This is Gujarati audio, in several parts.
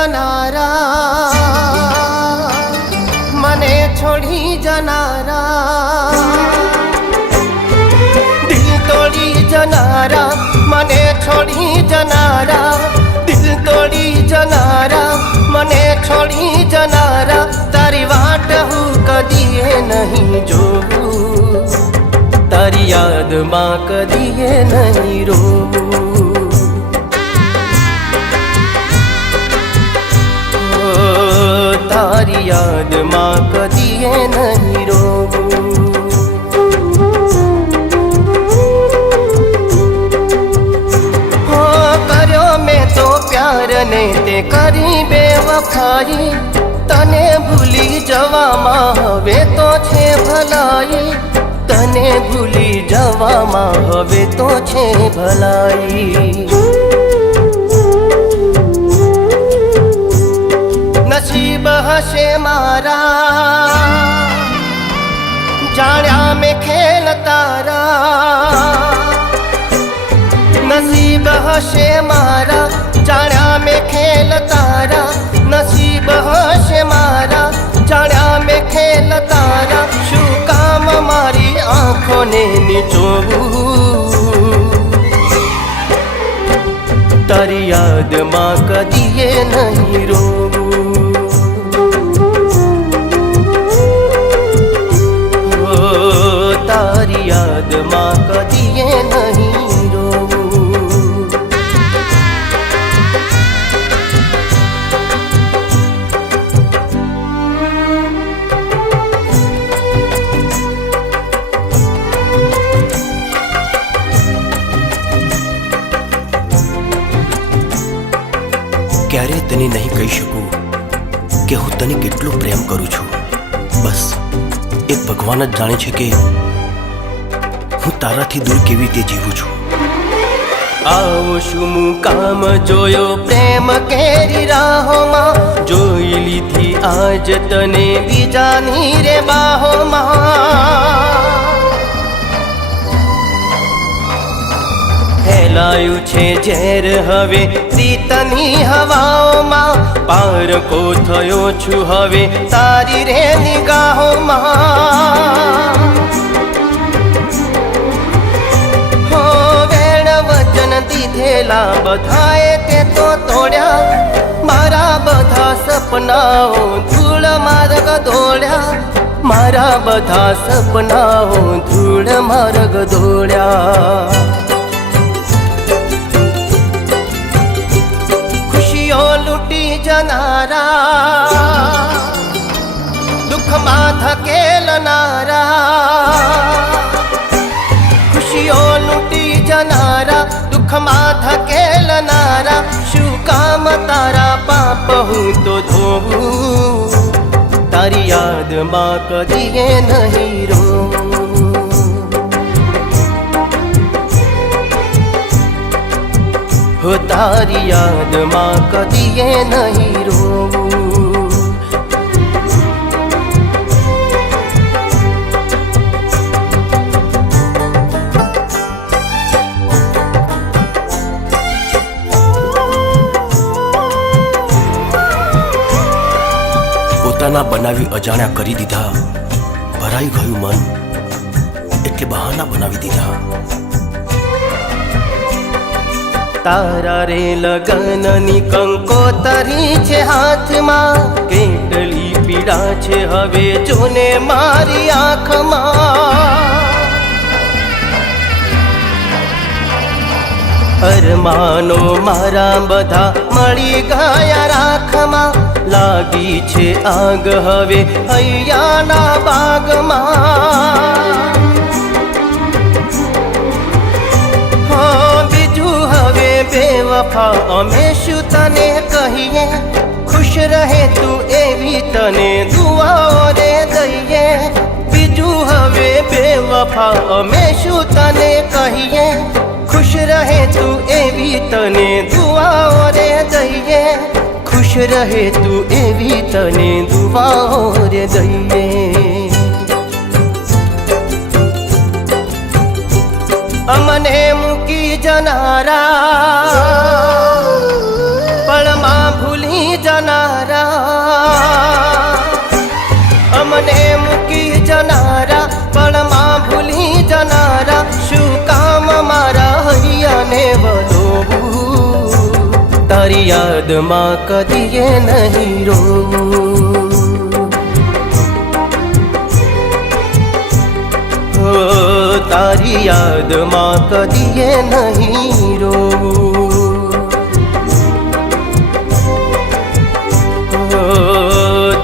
जनारा। मने छोड़ी जनारा। दिल तोड़ी जनारा, मने छोड़ी जनारा। दिल तोड़ी जनारा, मने छोड़ी जनारा। तारी वाट हूँ कदी है नहीं जो तारी याद माँ कदी है नहीं रोऊ યાદમાં કદીએ નહીં રોવું. કર્યો મેં તો પ્યાર ને તે કરી બે વખાઈ તને ભૂલી જવામાં હવે તો છે ભલાઈ. તને ભૂલી જવામાં હવે તો છે ભલાઈ. ખેલ તારા નસીબ હશે મારા જાણ્યા મેં ખેલ તારા શું કામ મારી આંખોને નીચોવું તારી યાદમાં કદીએ ક્યારે તને નહીં કહી શકું કે હું તને કેટલો પ્રેમ કરું છું? બસ, એ ભગવાન જ જાણે છે કે હું તારાથી દૂર કેવી રીતે જીવું છું. આવો શું મું કામ જોયો? પ્રેમ કેરી રાહોમાં? જોઈ લીધી આજ તને બીજાની રે બાહોમાં. ફેલાયું છે ઝેર હવે શીતની હવાઓમાં પારકો થયો છું હવે તારી રે નિગાહોમાં. વચન દીધેલા બધાએ તે તો તોડ્યા. મારા બધા સપનાઓ ધૂળ માર્ગ દોડ્યા. મારા બધા સપનાઓ ધૂળ માર્ગ દોડ્યા. જનારા દુઃખમાં થકેલનારા ખુશીઓ લૂંટી જનારા દુઃખમાં થકેલનારા શું કામ તારા પાપ હું તો ધોવું તારી યાદમાં કદીએ નહીં રોવું હો તારી યાદમાં કદીએ નહીં રોવું. પોતાના બનાવી અજાણ્યા કરી દીધા. ભરાઈ ગયું મન. એટલે બહાના બનાવી દીધા. તારા રે લગનની કંકોતરી છે હાથમાં. કેટલી પીડા છે હવે જોને મારી આંખમાં. અરમાનો મારા બધા મળી ગયા રાખમાં. લાગી છે આગ હવે હૈયાના બાગમાં. બેવફા અમે શું તને કહીએ? ખુશ રહે તું એવી તને દુઆઓ રે દઈએ. બીજું હવે બે વફા અમે શું તને કહીએ? ખુશ રહે તું એવી તને દુઆઓ રે દઈએ. ખુશ રહે તું એવી તને દુઆઓ રે દઈએ. જનારા પળમાં ભૂલી જનારા. અમને મૂકી જનારા, પળમાં ભૂલી જનારા. શું કામ મારા હૈયાને વલોવું? તારી યાદમાં કદીએ નહીં રોવું તારી યાદમાં કદીએ નહીં રોવું.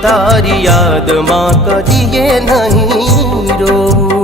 તારી યાદમાં કદીએ નહીં રોવું.